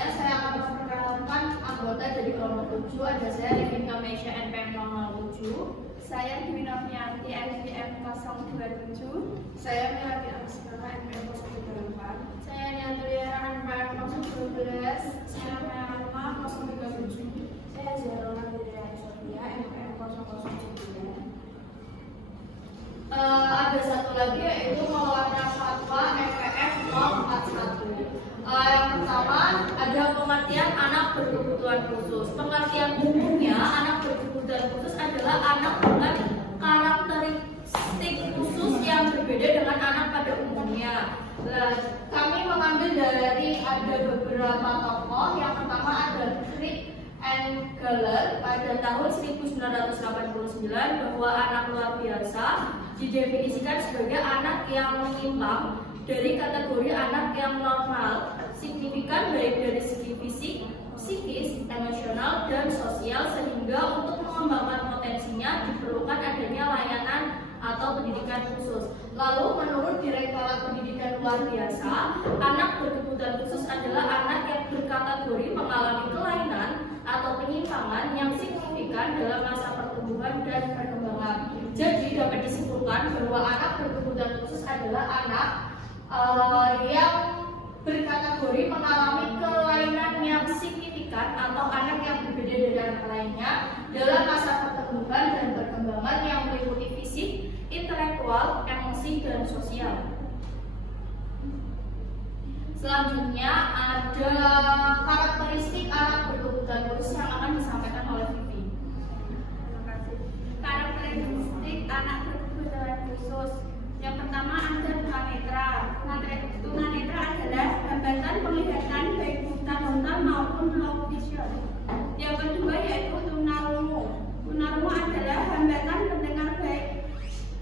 selanjutnya saya akan memperkenalkan anggota dari kelompok 7. Ada saya Livin Kamesha NPM 007. Saya Dwi Novianti SDM 027. Saya Melati Askara NPM 038. Saya Nyatria NPM 012. Saya Melama 037. Saya Zerona Dira Sofia NPM 009. Ada satu lagi yaitu pengeluaran fatwa MPF 041. Yang pertama ada pengertian anak berkebutuhan khusus. Pengertian umumnya anak berkebutuhan khusus adalah anak dengan karakteristik khusus yang berbeda dengan anak pada umumnya. Kami mengambil dari ada beberapa tokoh. Yang pertama ada Crick and Geller pada tahun 1989 bahwa anak luar biasa didefinisikan sebagai anak yang menyimpang dari kategori anak yang normal, signifikan baik dari segi fisik, psikis, emosional, dan sosial, sehingga untuk mengembangkan potensinya diperlukan adanya layanan atau pendidikan khusus. Lalu menurut Direktorat Pendidikan Luar Biasa, anak berkebutuhan khusus adalah anak yang berkategori mengalami kelainan atau penyimpangan yang signifikan dalam masa pertumbuhan dan perkembangan. Jadi dapat disimpulkan bahwa anak berkebutuhan khusus adalah anak yang berkategori mengalami kelainan yang signifikan atau anak yang berbeda dari anak lainnya dalam masa pertumbuhan dan perkembangan yang meliputi fisik, intelektual, emosi, dan sosial. Selanjutnya ada karakteristik anak berkebutuhan khusus yang akan disampaikan oleh Vivi. Terima kasih. Karakteristik anak berkebutuhan khusus. Yang pertama ada tunanetra. Tunanetra adalah hambatan penglihatan baik buta total maupun low vision. Yang kedua yaitu tunarungu. Tunarungu adalah hambatan pendengar baik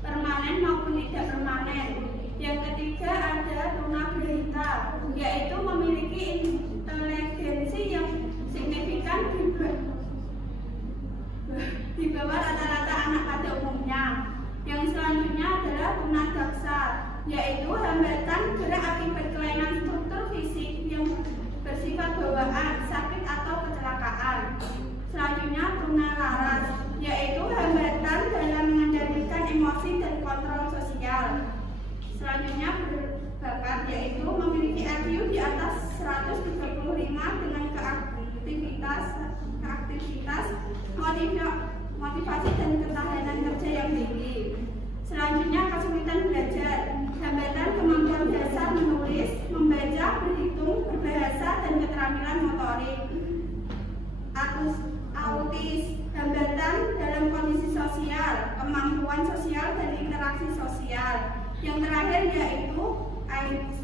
permanen maupun tidak permanen. Yang ketiga ada tunagrahita, yaitu memiliki inteligensi yang signifikan di bawah rata-rata anak pada umumnya. Yang selanjutnya adalah tunadaksa, yaitu hambatan gerak akibat kelainan struktur fisik yang bersifat bawaan, sakit atau kecelakaan. Selanjutnya tunalaras, yaitu hambatan dalam mengendalikan emosi dan kontrol sosial. Selanjutnya berbakat, yaitu memiliki IQ di atas 135 dengan keaktivitas, motivasi dan ketahanan kerja yang tinggi. Selanjutnya kesulitan belajar, hambatan kemampuan dasar menulis, membaca, berhitung, berbahasa, dan keterampilan motorik. Autis, hambatan dalam kondisi sosial, kemampuan sosial dan interaksi sosial. Yang terakhir yaitu AIDS,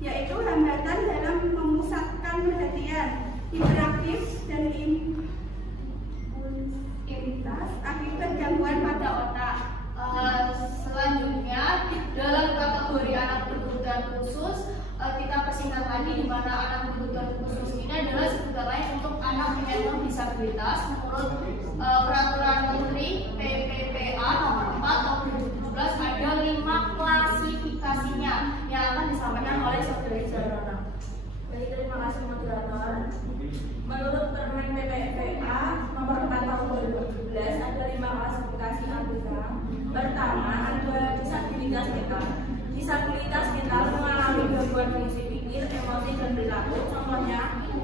yaitu hambatan dalam memusatkan perhatian, hiperaktif dan impulsivitas akibat gangguan pada otak. Selanjutnya dalam kategori anak berkebutuhan khusus kita persingkat lagi, di mana anak berkebutuhan khusus ini adalah sebutan lain untuk anak penyandang disabilitas. Menurut Peraturan Menteri PPPA nomor 4 tahun 2017 ada 5 klasifikasinya yang akan disampaikan oleh Saudari Zarona. Baik, terima kasih moderator. Menurut Permen PPPA nomor 4 tahun 2017 ada 5 klasifikasi anggota. Pertama ada disabilitas mental. Disabilitas mental mengalami gangguan fungsi pikir, emosi, dan perilaku. Contohnya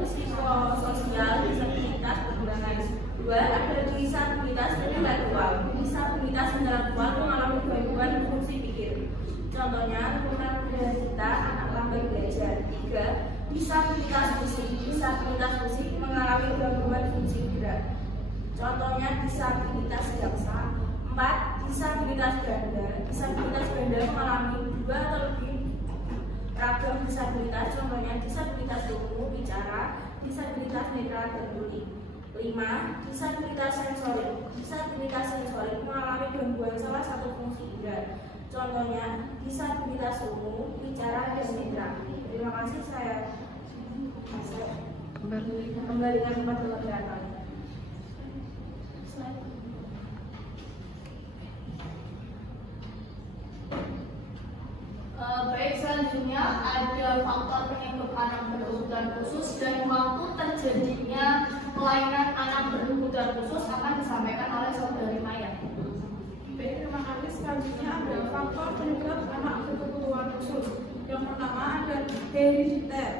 psikososial, disabilitas perkembangan. Dua, ada disabilitas intelektual. Disabilitas intelektual mengalami gangguan fungsi pikir. Contohnya tunagrahita, anak lambat belajar. Tiga, disabilitas fisik. Disabilitas fisik mengalami gangguan fungsi gerak. Contohnya disabilitas daksa. 4. Disabilitas ganda. Disabilitas ganda mengalami 2 atau lebih ragam disabilitas. Contohnya disabilitas tubuh, bicara, disabilitas netra, dan tuli. 5. Disabilitas sensorik. Disabilitas sensorik mengalami gangguan salah satu fungsi indera. Contohnya disabilitas tubuh, bicara, dan netra. Terima kasih, saya kembalikan kepada moderator. Baik, selanjutnya ada faktor penyebab anak berkebutuhan khusus dan waktu terjadinya kelainan anak berkebutuhan khusus akan disampaikan oleh Saudari Maya. Baik, terima kasih. Selanjutnya ada faktor penyebab anak berkebutuhan khusus. Yang pertama ada herediter.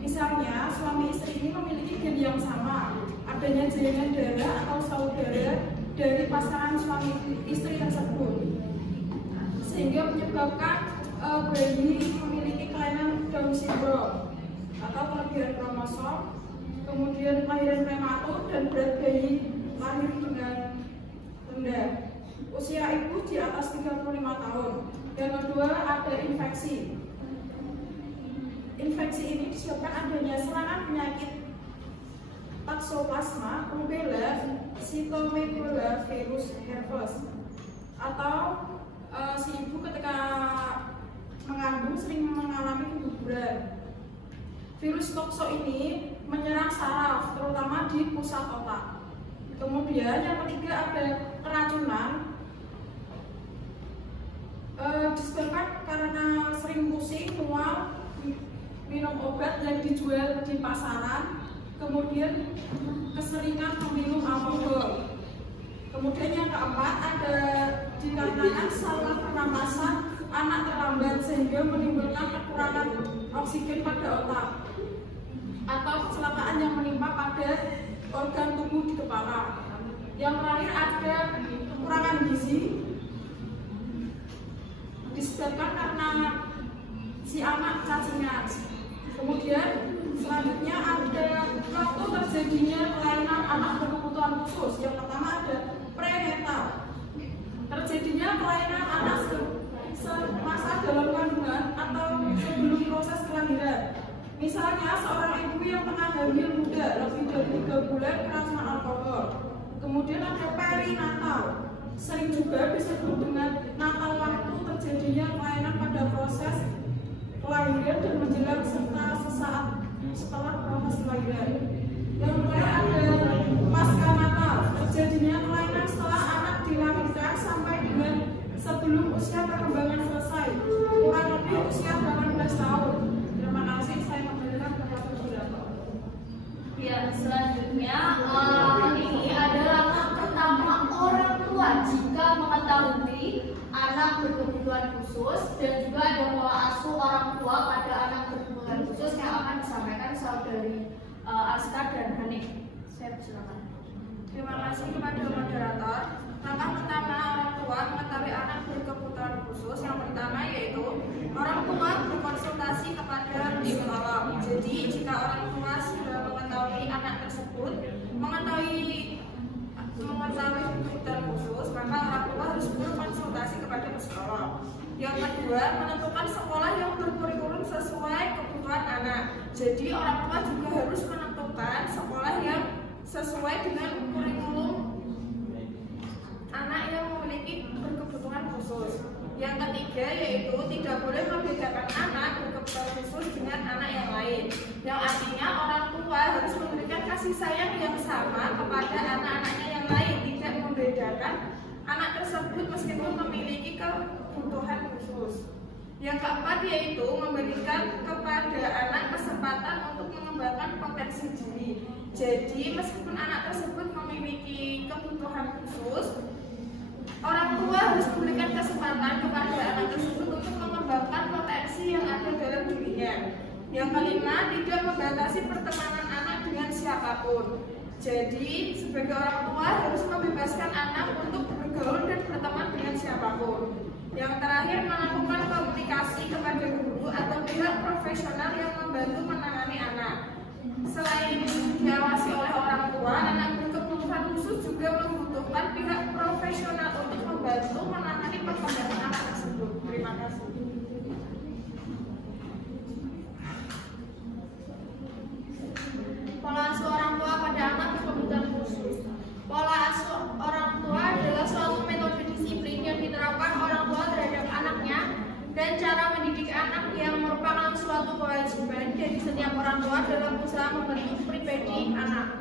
Misalnya suami istri ini memiliki gen yang sama, adanya jaringan darah atau saudara dari pasangan suami istri tersebut, sehingga menyebabkan bayi memiliki kelainan Down syndrome atau kelebihan kromosom, kemudian kelahiran prematur dan berat bayi lahir dengan rendah. Usia ibu di atas 35 tahun. Yang kedua ada infeksi. Infeksi ini disebabkan adanya serangan penyakit Toxoplasma, rubella, cytomegalovirus herpes, atau si ibu ketika mengandung sering mengalami keguguran. Virus toxo ini menyerang saraf, terutama di pusat otak. Kemudian yang ketiga ada keracunan, disebabkan karena sering pusing, mual, minum obat yang dijual di pasaran, kemudian keseringan meminum alkohol. Kemudian yang keempat ada dikarenakan saluran pernapasan anak terlambat sehingga menimbulkan kekurangan oksigen pada otak, atau kecelakaan yang menimpa pada organ tubuh di kepala. Yang terakhir ada kekurangan gizi disebabkan karena si anak cacingan. Kemudian selanjutnya ada waktu terjadinya kelainan anak berkebutuhan khusus. Yang pertama ada prenatal. Terjadinya kelainan anak semasa dalam kandungan atau sebelum proses kelahiran. Misalnya seorang ibu yang tengah hamil muda lebih dari 3 bulan keracunan alkohol. Kemudian ada perinatal. Sering juga disebut dengan natal waktu terjadinya kelainan pada proses kelahiran dan menjelang serta sesaat setelah proses kelahiran. Yang terakhir ada pasca natal, terjadinya kelainan setelah anak dilahirkan sampai dengan sebelum usia perkembangan selesai, kurang lebih usia 18 tahun. Terima kasih, saya memberikan kepada Saudara. Ya, selanjutnya ini adalah langkah pertama orang tua jika mengetahui anak berkebutuhan khusus, dan juga ada pola asuh orang tua pada anak berkebutuhan khusus yang akan disampaikan Saudari Aska dan Hanif. Saya silakan. Terima kasih kepada moderator. Langkah pertama orang tua mengetahui anak berkebutuhan khusus yang pertama yaitu orang tua berkonsultasi kepada psikolog. Jadi jika orang tua sudah mengetahui anak tersebut mengetahui kebutuhan khusus, maka orang tua harus berkonsultasi kepada psikolog. Yang kedua, menentukan sekolah yang berkurikulum sesuai kebutuhan anak. Jadi orang tua juga harus menentukan sekolah yang sesuai dengan kurikulum anak yang memiliki berkebutuhan khusus. Yang ketiga yaitu tidak boleh membedakan anak berkebutuhan khusus dengan anak yang lain. Yang artinya orang tua harus memberikan kasih sayang yang sama kepada anak-anaknya yang lain, tidak membedakan anak tersebut meskipun memiliki kebutuhan khusus. Yang keempat yaitu memberikan kepada anak kesempatan untuk mengembangkan potensi diri. Jadi meskipun anak tersebut memiliki kebutuhan khusus, orang tua harus memberikan kesempatan kepada anak tersebut untuk mengembangkan potensi yang ada dalam dirinya. Yang kelima, tidak membatasi pertemanan anak dengan siapapun. Jadi sebagai orang tua harus membebaskan anak untuk bergaul dan berteman dengan siapapun. Yang terakhir, melakukan komunikasi kepada guru atau pihak profesional yang membantu menangani anak. Selain diawasi oleh orang tua, anak berkebutuhan khusus juga membutuhkan pihak profesional untuk membantu menangani perkembangan anak tersebut. Terima kasih. Pola asuh orang tua pada anak berkebutuhan khusus. Pola asuh orang tua adalah suatu metode disiplin yang diterapkan orang tua terhadap anaknya dan cara mendidik anak yang merupakan suatu kewajiban dari setiap orang tua dalam usaha membentuk pribadi anak.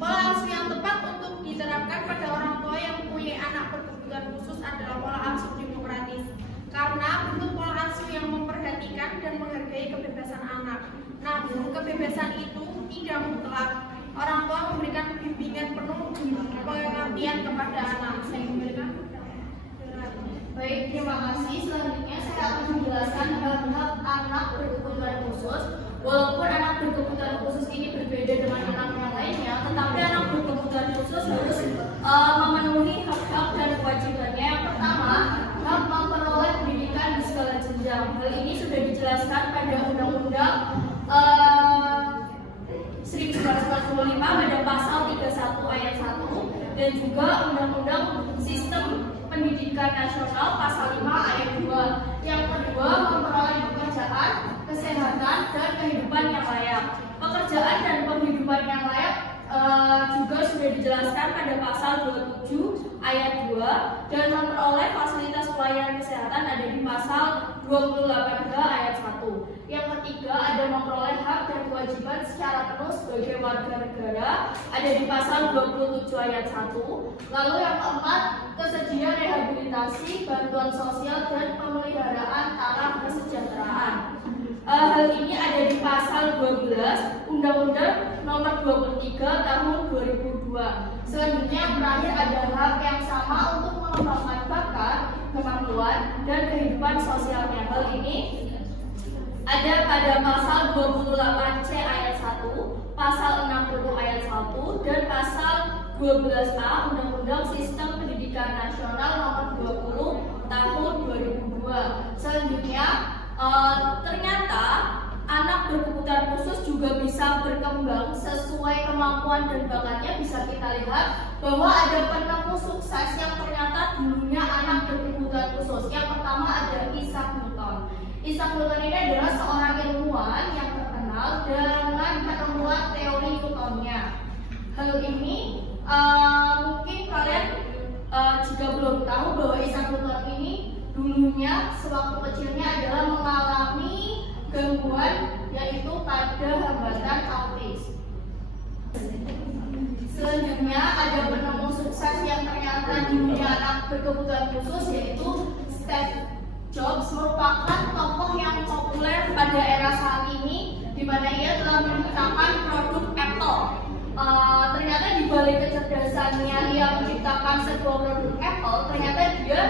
Pola asuh yang tepat untuk diterapkan pada orang tua yang mempunyai anak berkebutuhan khusus adalah pola asuh demokratis. Karena bentuk pola asuh yang kebebasan itu tidak mutlak. Orang tua memberikan bimbingan penuh pengertian kepada anak. Saya memberikan. Baik, terima kasih. Selanjutnya saya akan menjelaskan hak-hak anak berkebutuhan khusus. Walaupun anak berkebutuhan khusus ini berbeda dengan anak yang lainnya, tetapi anak berkebutuhan khusus harus memenuhi hak-hak dan kewajibannya. Yang pertama, hak memperoleh pendidikan di segala jenjang. Hal ini sudah dijelaskan pada Undang-Undang 1945 pada pasal 31 ayat 1 dan juga Undang-Undang Sistem Pendidikan Nasional pasal 5 ayat 2. Yang kedua, memperoleh pekerjaan, kesehatan, dan kehidupan yang layak. Pekerjaan dan penghidupan yang layak juga sudah dijelaskan pada pasal 27 ayat 2 dan memperoleh fasilitas pelayanan kesehatan ada di pasal 28H ayat 1. Yang ketiga, ada memperoleh hak dan kewajiban secara penuh sebagai warga negara ada di pasal 27 ayat 1. Lalu yang keempat, tersedia rehabilitasi, bantuan sosial, dan pemeliharaan taraf kesejahteraan. Hal ini ada di pasal 12 Undang-Undang Nomor 23 Tahun 2002. Selanjutnya yang terakhir ada hak yang sama untuk mengembangkan bakat, kemampuan, dan kehidupan sosialnya. Hal ini ada pada pasal 28C ayat 1, pasal 60 ayat 1, dan pasal 12A Undang-Undang Sistem Pendidikan Nasional Nomor 20 Tahun 2002. Selanjutnya, ternyata anak berkebutuhan khusus juga bisa berkembang sesuai kemampuan dan bakatnya. Bisa kita lihat bahwa ada penemu sukses yang ternyata dulunya anak berkebutuhan khusus. Yang pertama ada Isaac Newton. Isaac Newton ini adalah seorang ilmuwan yang terkenal dengan penemuan teori Newtonnya. Hal ini mungkin kalian juga belum tahu bahwa Isaac Newton ini dulunya sewaktu kecilnya adalah mengalami gangguan yaitu pada hambatan autis. Selanjutnya ada penemu sukses yang ternyata di dunia anak berkebutuhan khusus yaitu Steve Jobs, merupakan tokoh yang populer pada era saat ini di mana ia telah menciptakan produk Apple. Ternyata di balik kecerdasannya ia menciptakan sebuah produk Apple, ternyata dia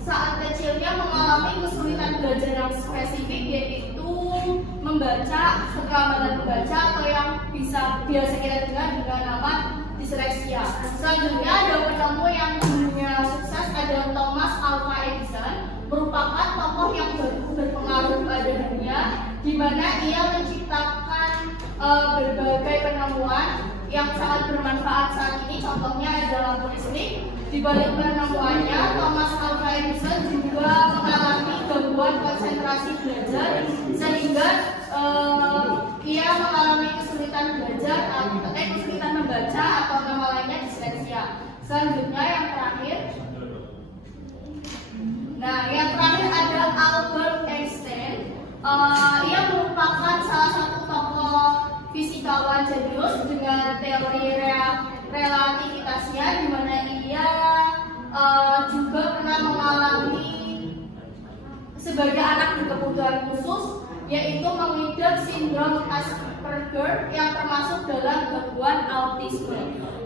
saat kecilnya mengalami kesulitan belajar yang spesifik yaitu membaca, keterlambatan membaca atau yang biasa kita dengar dengan nama disleksia. Selanjutnya ada penemu yang dulunya sukses ada Thomas Alva Edison, merupakan tokoh yang berpengaruh pada dunia di mana ia menciptakan berbagai penemuan yang sangat bermanfaat saat ini. Contohnya ada lampu listrik. Di balik penemuannya, Thomas Alva Edison juga mengalami gangguan konsentrasi belajar sehingga ia mengalami kesulitan belajar, kesulitan membaca atau nama lainnya disleksia. Selanjutnya yang terakhir, yang terakhir ada Albert Einstein. Ia merupakan salah satu tokoh fisikawan jenius dengan teori relativitasnya, di mana ia juga pernah mengalami sebagai anak berkebutuhan khusus, yaitu mengidap sindrom Asperger yang termasuk dalam gangguan autisme.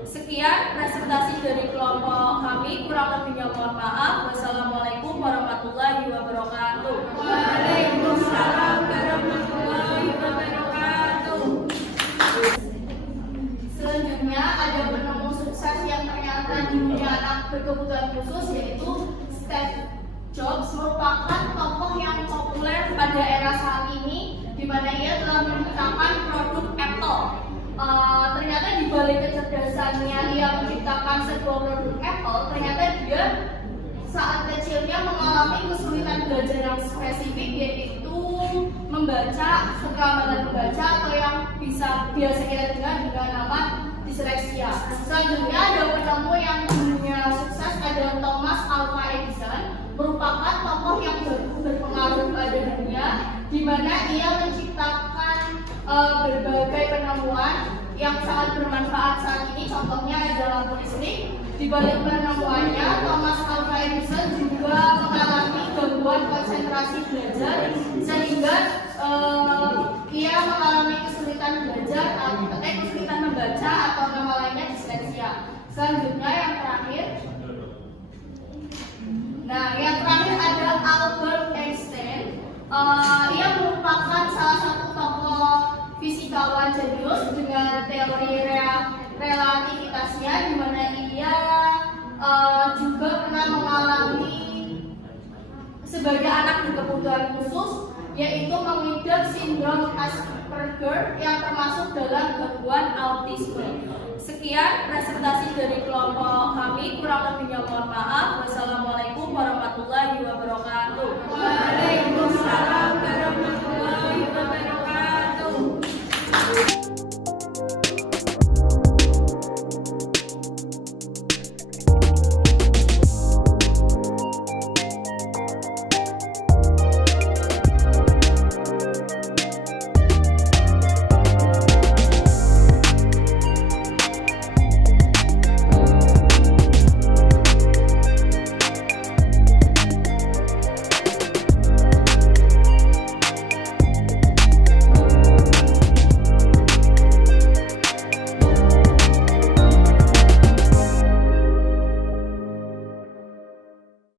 Sekian presentasi dari kelompok kami, kurang lebihnya mohon maaf. Wassalamualaikum warahmatullahi wabarakatuh. Waalaikumsalam warahmatullahi wabarakatuh. Selanjutnya ada penemu sukses yang ternyata di dunia anak berkebutuhan khusus yaitu Steve Jobs, merupakan tokoh yang populer pada era saat ini di mana ia telah menciptakan produk Apple. Ternyata di balik kecerdasannya ia menciptakan sebuah produk Apple, ternyata dia saat kecilnya mengalami kesulitan belajar yang spesifik yaitu membaca, keterlambatan membaca atau yang biasa kita dengar dengan nama disleksia. Selanjutnya ada penemu yang dulunya sukses ada Thomas Alva Edison, merupakan tokoh yang berpengaruh pada dunia di mana ia menciptakan berbagai penemuan yang sangat bermanfaat saat ini. Contohnya ada lampu listrik. Di balik penemuannya, Thomas Alva Edison juga mengalami gangguan konsentrasi belajar sehingga ia mengalami kesulitan belajar atau kesulitan membaca atau nama lainnya disleksia. Selanjutnya yang terakhir. Nah, yang terakhir ada Albert Einstein. Ia merupakan salah satu tokoh fisikawan jenius dengan teori relativitasnya, di mana ia juga pernah mengalami sebagai anak berkebutuhan khusus, yaitu mengidap sindrom Asperger yang termasuk dalam gangguan autisme. Sekian presentasi dari kelompok kami, kurang lebihnya mohon maaf. Wassalamualaikum warahmatullahi wabarakatuh. Waalaikumsalam